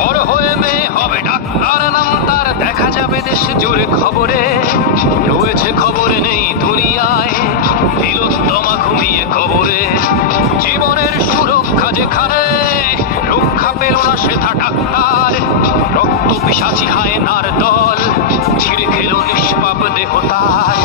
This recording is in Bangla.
বড় হয়ে মেয়ে হবে ডাক্তার, নাম তার দেখা যাবে দেশ জুড়ে খবরে। রয়েছে খবরে নেই দুনিয়ায়, তিলোত্তমা ঘুমিয়ে খবরে। জীবনের সুরক্ষা যেখানে, রক্ষা পেল না সেথা ডাক্তার। রক্ত পিশাচি হায়নার দল ছিঁড়ে খেল নিষ্পাপ দেহ তার।